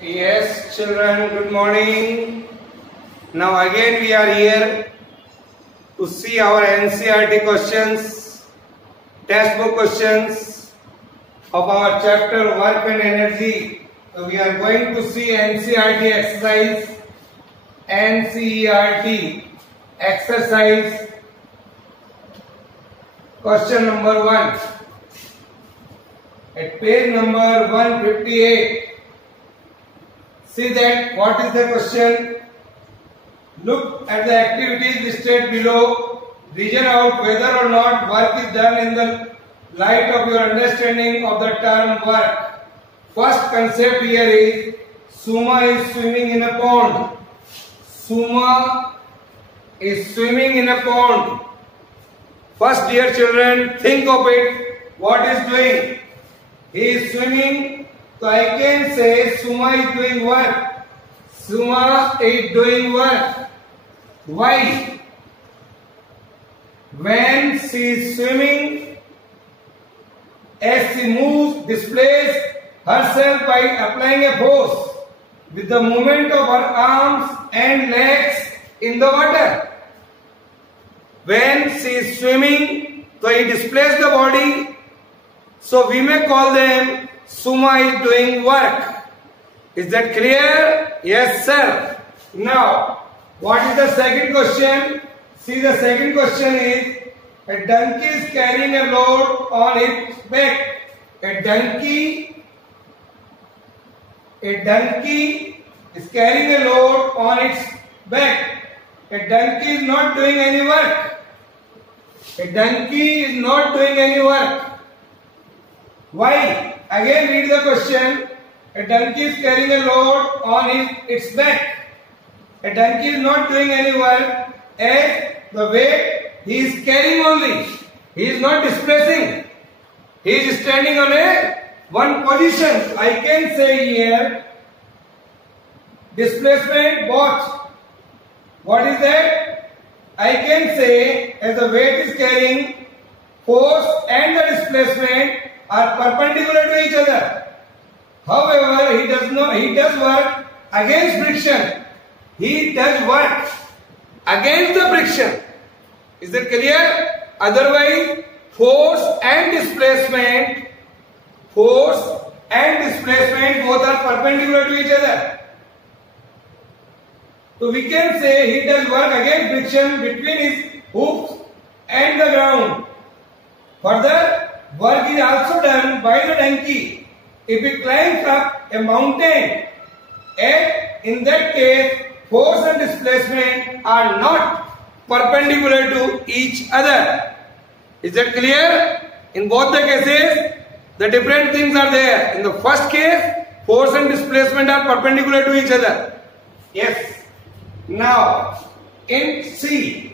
Yes, children, good morning. Now again we are here to see our NCERT questions, textbook questions of our chapter Work and Energy. So we are going to see NCERT exercise question number 1 at page number 158. See that what is the question? Look at the activities listed below. Reason out whether or not work is done in the light of your understanding of the term work. First concept here is Suma is swimming in a pond. Suma is swimming in a pond. First, dear children, think of it. What is doing? He is swimming. So I can say Suma is doing work. Suma is doing work. Why? When she is swimming, as she moves, displays herself by applying a force with the movement of her arms and legs in the water. When she is swimming, so he displays the body. So we may call them Suma is doing work. Is that clear? Yes, sir. Now, what is the second question? See, the second question is a donkey is carrying a load on its back. A donkey is carrying a load on its back. A donkey is not doing any work. A donkey is not doing any work. Why? Again read the question. A donkey is carrying a load on its back. A donkey is not doing any work as the weight he is carrying only. He is not displacing. He is standing on one position. I can say here displacement both. What is that? I can say as the weight is carrying, force and the displacement are perpendicular to each other. However, he does work against friction. He does work against the friction. Is that clear? Otherwise, force and displacement both are perpendicular to each other. So we can say he does work against friction between his hooks and the ground. Further, work is also done by the donkey if it climbs up a mountain, and in that case force and displacement are not perpendicular to each other. Is that clear? In both the cases the different things are there. In the first case force and displacement are perpendicular to each other. Yes. Now in C,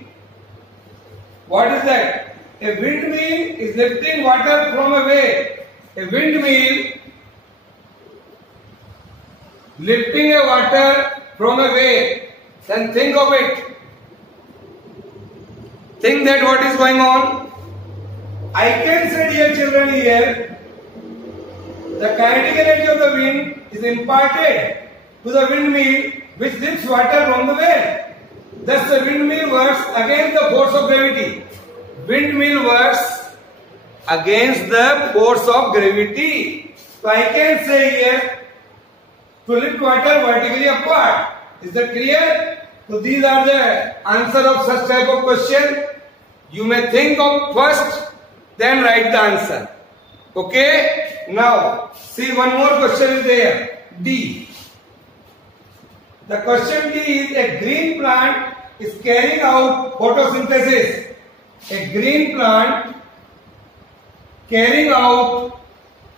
what is that? A windmill is lifting water from a wave. A windmill lifting a water from a wave. Then think of it. Think that what is going on. I can say, dear children, here the kinetic energy of the wind is imparted to the windmill which lifts water from the wave. Thus the windmill works against the force of gravity. Windmill works against the force of gravity. So I can say here to lift water vertically apart. Is that clear? So these are the answer of such type of question. You may think of first, then write the answer. Okay? Now, see one more question is there. D. The question D is a green plant is carrying out photosynthesis. A green plant carrying out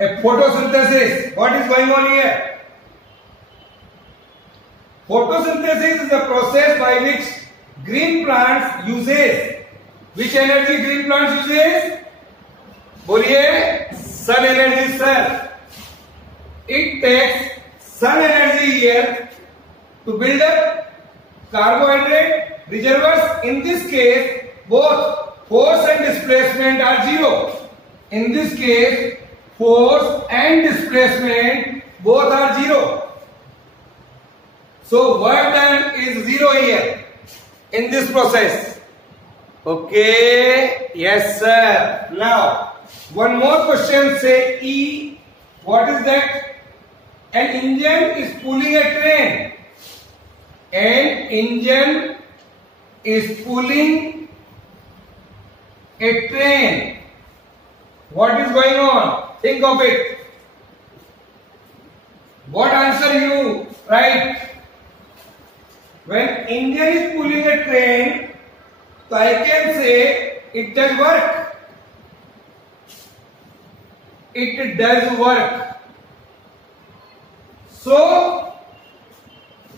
a photosynthesis. What is going on here? Photosynthesis is the process by which green plants uses. Which energy green plants uses? बोलिए, sun energy, sir. It takes sun energy here to build up carbohydrate reservoirs. In this case, both force and displacement are zero. In this case, force and displacement both are zero. So work done is 0 here in this process. Okay, yes sir. Now one more question, say E. What is that? An engine is pulling a train. An engine is pulling a train. What is going on? Think of it. What answer you write? When engine is pulling a train, so I can say it does work. It does work. So,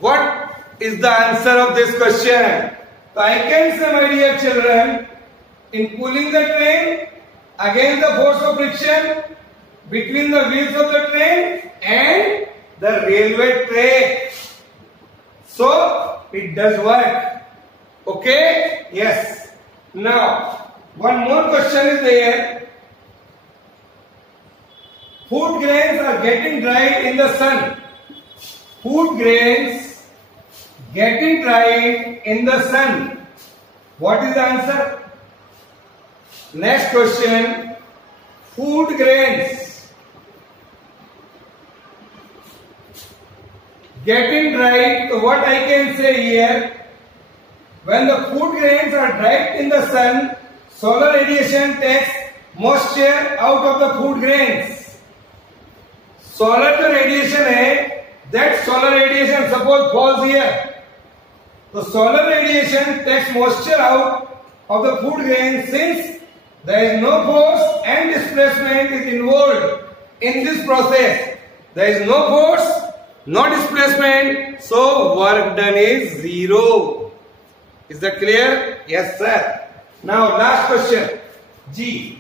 what is the answer of this question? So I can say, my dear children, in pulling the train, against the force of friction between the wheels of the train and the railway track. So, it does work. Okay? Yes. Now, one more question is there. Food grains are getting dried in the sun. Food grains getting dried in the sun. What is the answer? Next question. Food grains getting dried. So what I can say here, when the food grains are dried in the sun, solar radiation takes moisture out of the food grains. Solar जो radiation है, that solar radiation suppose falls here. So solar radiation takes moisture out of the food grain. Since there is no force and displacement is involved in this process, there is no force, no displacement, so work done is 0. Is that clear? Yes sir. Now last question, G.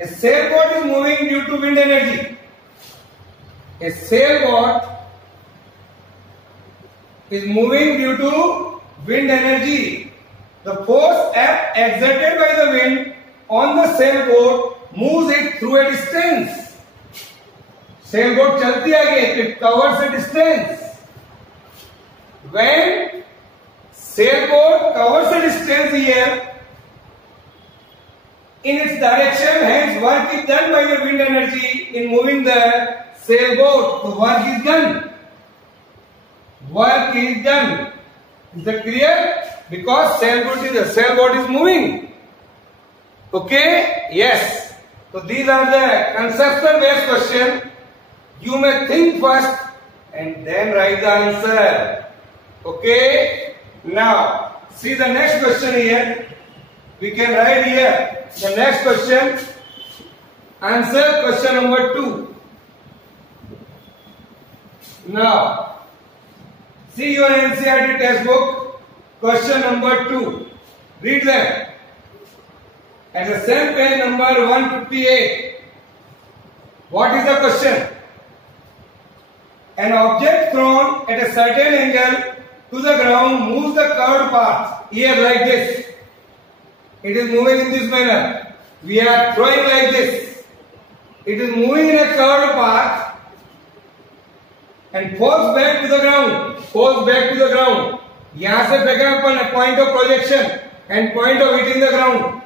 A sailboat is moving due to wind energy. A sailboat is moving due to wind energy. The force F exerted by the wind on the sailboat moves it through a distance. Sailboat चलती आगे, it covers a distance. When sailboat covers a distance here, in its direction, hence work is done by the wind energy in moving the sailboat. So work is done. Work is done. Is that clear? Because sailboat is moving. Okay? Yes. So these are the conceptual based questions. You may think first and then write the answer. Okay? Now, see the next question here. We can write here. The next question, answer question number 2. Now, see your NCERT textbook, question number 2. Read them. At the same page number 158. What is the question? An object thrown at a certain angle to the ground moves the curved path. Here like this. It is moving in this manner. We are throwing like this. It is moving in a curved path and falls back to the ground. Falls back to the ground. यहाँ से फेंका अपन a point of projection and point of hitting the ground.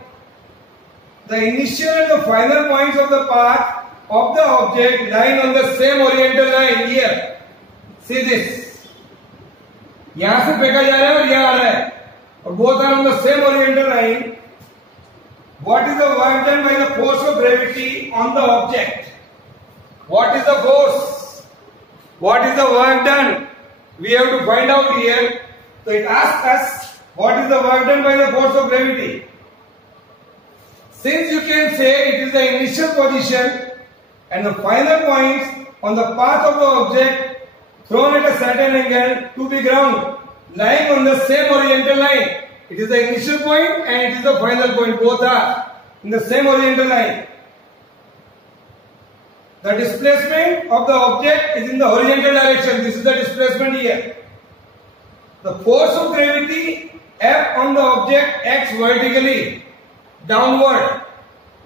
The initial and the final points of the path of the object lying on the same horizontal line here. See this. यहाँ से फेंका जा रहा है और यहाँ आ रहा है. और both are on the same horizontal line. What is the work done by the force of gravity on the object? What is the force? What is the work done? We have to find out here. So it asks us, what is the work done by the force of gravity? Since you can say it is the initial position and the final points on the path of the object thrown at a certain angle to be ground, lying on the same horizontal line. It is the initial point and it is the final point. Both are in the same horizontal line. The displacement of the object is in the horizontal direction. This is the displacement here. The force of gravity F on the object acts vertically downward.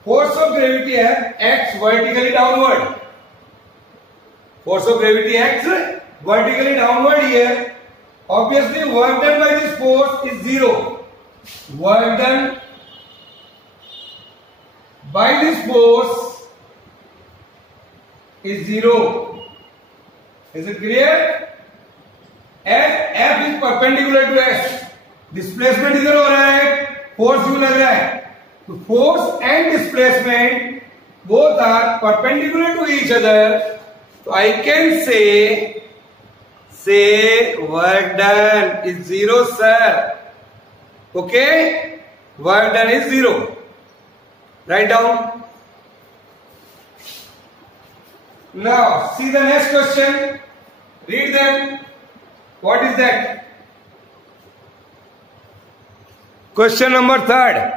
Force of gravity F acts vertically downward. Force of gravity acts vertically downward here, obviously work done by this force is 0. Work done by this force is 0. Is it clear? As F is perpendicular to S, displacement इधर हो रहा है, force you लग रहा है, तो force and displacement both are perpendicular to each other. So I can say work done is 0, sir. Okay, work done is 0. Write down. Now see the next question. Read them. What is that? Question number 3.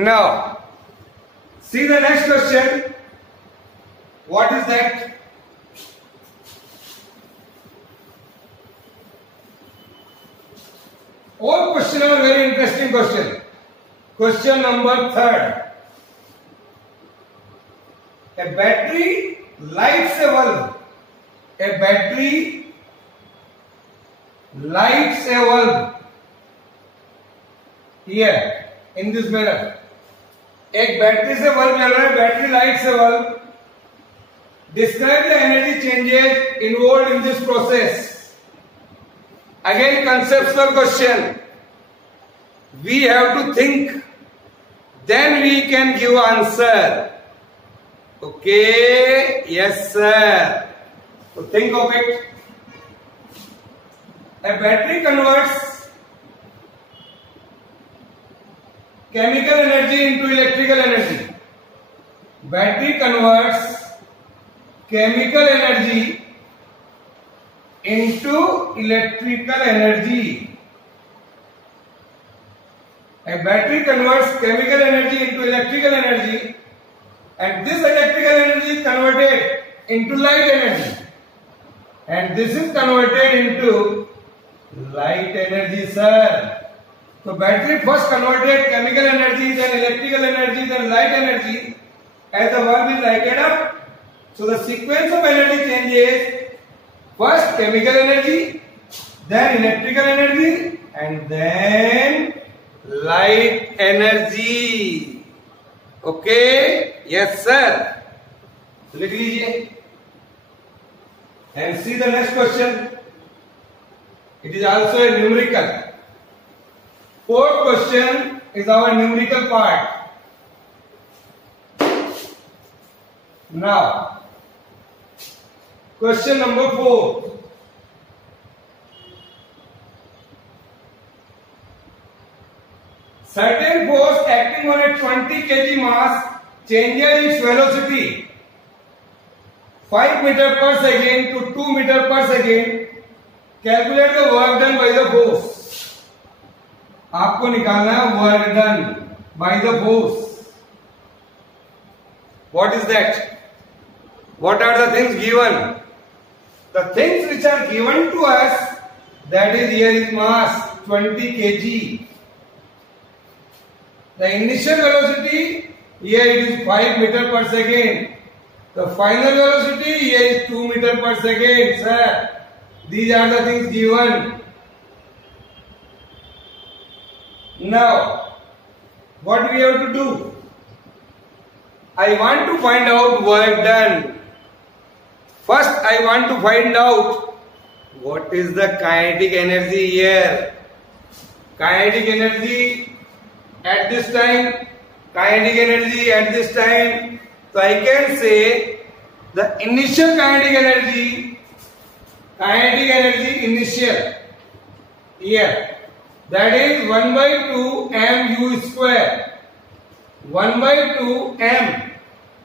Now, see the next question. What is that? All questions are very interesting question. Question number 3. A battery lights a bulb. A battery lights a bulb. Here, in this mirror. एक battery से bulb जल रहा है, battery light से bulb. Describe the energy changes involved in this process. Again, conceptual question. We have to think, then we can give answer. Okay, yes sir. So think of it. A battery converts chemical energy into electrical energy. Battery converts chemical energy into electrical energy. A battery converts chemical energy into electrical energy, and this electrical energy is converted into light energy, and this is converted into light energy, sir. So battery first converted chemical energy, then electrical energy, then light energy. As the bulb is lighted up, so the sequence of energy changes: first chemical energy, then electrical energy, and then light energy. Okay? Yes, sir. लिख लीजिए. And see the next question. It is also a numerical. Fourth question is our numerical part. Now, question number 4. Certain force acting on a 20 kg mass changes its velocity 5 meter per second to 2 meter per second. Calculate the work done by the force. आपको निकालना है work done by the force. What is that? What are the things given? The things which are given to us, that is, here is mass 20 kg. The initial velocity, here it is 5 meter per second. The final velocity, here is 2 meter per second, sir. These are the things given. Now, what we have to do? I want to find out work done. First, I want to find out what is the kinetic energy here. Kinetic energy at this time, kinetic energy at this time. So I can say the initial kinetic energy initial here. That is 1 by 2 mu square. 1 by 2 m.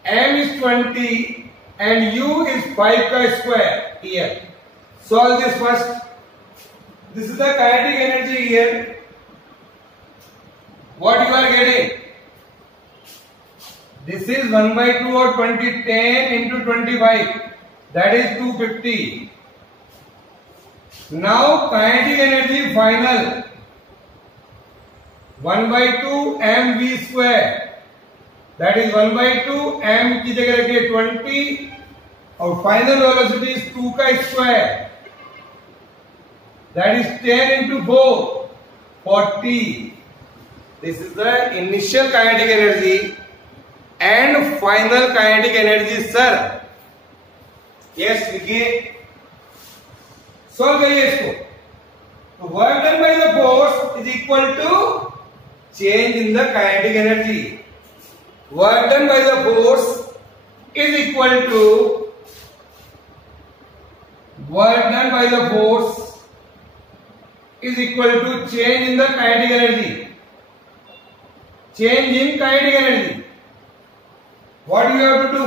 M is 20 and u is 5 ka square here. Solve this first. This is the kinetic energy here. What you are getting? This is 1 by 2 or 20, 10 into 25. That is 250. Now kinetic energy final. 1 by 2 mv square. That is 1/2 m की जगह रखिए 20 और final velocity is 2 का square that is 10 into 4 40. This is the initial kinetic energy and final kinetic energy, sir. Yes, लिखिए, solve करिए इसको. तो work done by the force is equal to change in the kinetic energy. Work done by the force is equal to work done by the force is equal to change in the kinetic energy. Change in kinetic energy. What you have to do?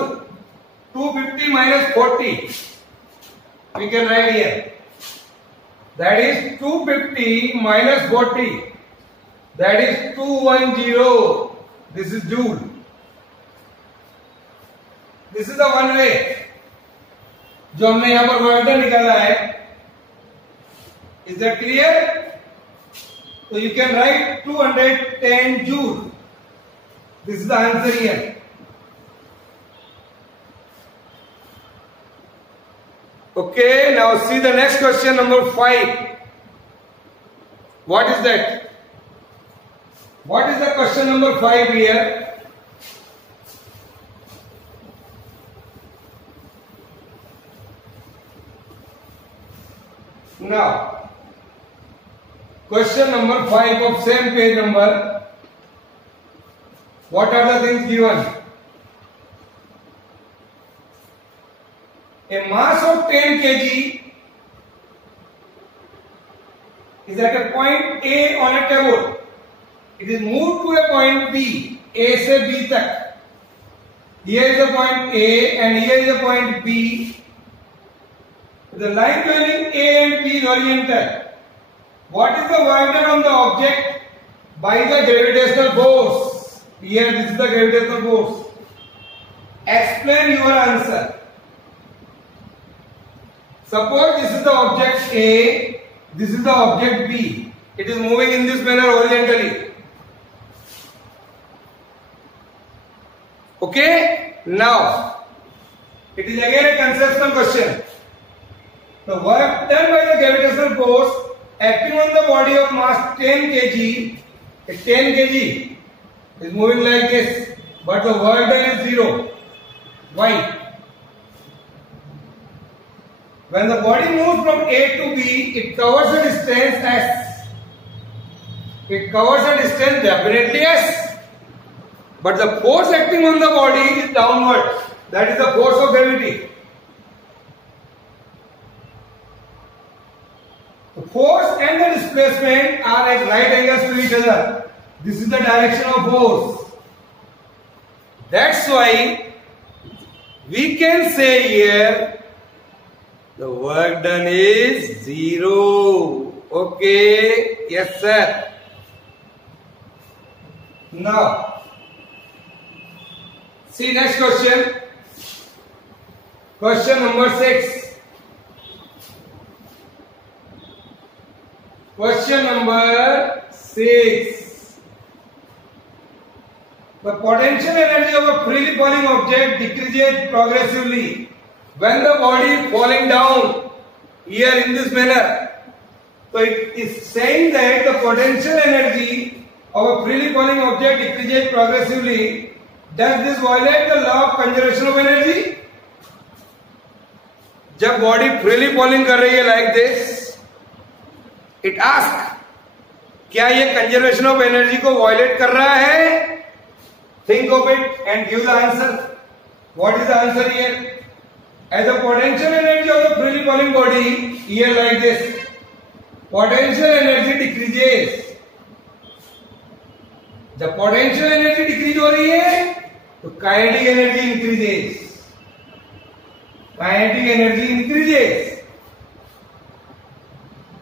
250 minus 40. We can write here. That is 250 minus 40. That is 210. This is joule. This is the one way. जो हमने यहां पर work done निकाला है. Is that clear? So you can write 210 joule. This is the answer here. Okay, now see the next question, number 5. What is that? What is the question number 5 here? Now, question number 5 of same page number. What are the things given? A mass of 10 kg is at a point A on a table. It is moved to a point B, A से B तक. Here is the point A and here is the point B. The line joining A and B is horizontal. What is the work done on the object by the gravitational force? Here this is the gravitational force. Explain your answer. Suppose this is the object A, this is the object B. It is moving in this manner horizontally. Okay? Now, it is again a conceptual question. The work done by the gravitational force acting on the body of mass 10 kg, a 10 kg is moving like this, but the work done is 0. Why? When the body moves from A to B, it covers a distance S. It covers a distance definitely S. But the force acting on the body is downward. That is the force of gravity. The force and the displacement are at right angles to each other. This is the direction of force. That's why we can say here the work done is 0. Okay? Yes, sir. Now, see next question. Question number 6. Question number 6. The potential energy of a freely falling object decreases progressively when the body is falling down here in this manner. So it is saying that the potential energy of a freely falling object decreases progressively. Does this violate the law of conservation of energy? जब body freely falling कर रही है like this, it ask क्या ये conservation of energy को violate कर रहा है? Think of it and give the answer. What is the answer here? As the potential energy of the freely falling body here like this, potential energy decreases. जब potential energy decrease हो रही है तो kinetic energy increases. Kinetic energy increases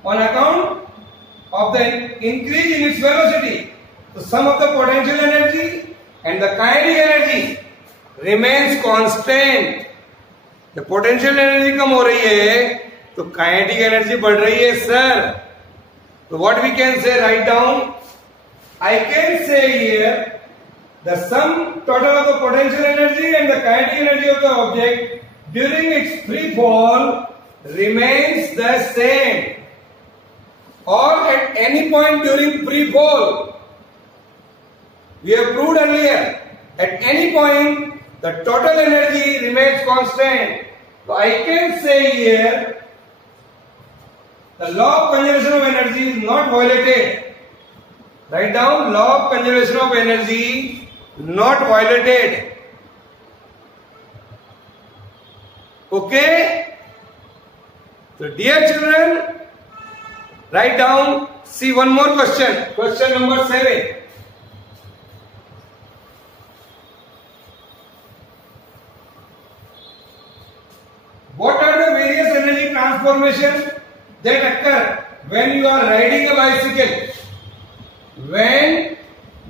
on account of the increase in its velocity. The sum of the potential energy and the kinetic energy remains constant. The potential energy कम हो रही है तो kinetic energy बढ़ रही है, sir. So what we can say, write down. I can say here the sum total of the potential energy and the kinetic energy of the object during its free fall remains the same, or at any point during free fall. We have proved earlier, at any point the total energy remains constant. So I can say here the law of conservation of energy is not violated. Write down, law of conservation of energy not violated. Okay? So dear children, write down, see one more question. Question number 7. What are the various energy transformations that occur when you are riding a bicycle? When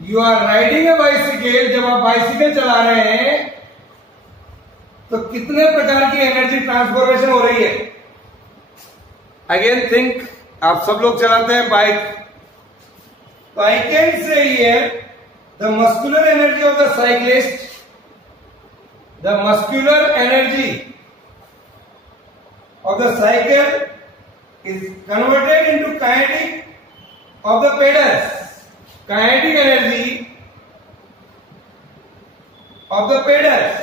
you are riding a bicycle, जब आप bicycle चला रहे हैं तो कितने प्रकार की energy transformation हो रही है? अगेन थिंक, आप सब लोग चलाते हैं बाइक, तो I can say here the muscular energy of the cyclist, the muscular energy of the cycle is converted into kinetic of the pedals. Kinetic energy of the pedals.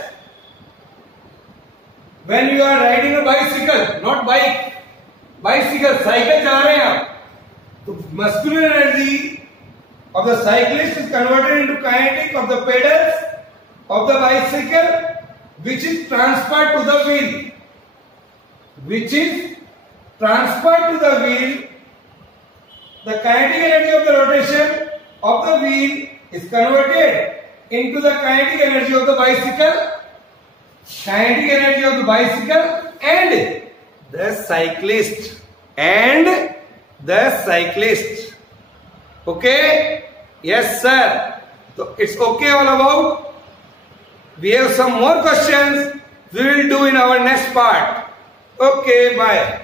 When you are riding a bicycle, not bike, bicycle, cycle चला रहे हैं आप, तो muscular energy of the cyclist is converted into kinetic of the pedals of the bicycle, which is transferred to the wheel. Which is transferred to the wheel. The kinetic energy of the rotation of the wheel is converted into the kinetic energy of the bicycle, kinetic energy of the bicycle and the cyclist, Okay? Yes sir. So it's okay all about. We have some more questions we will do in our next part. Okay, bye.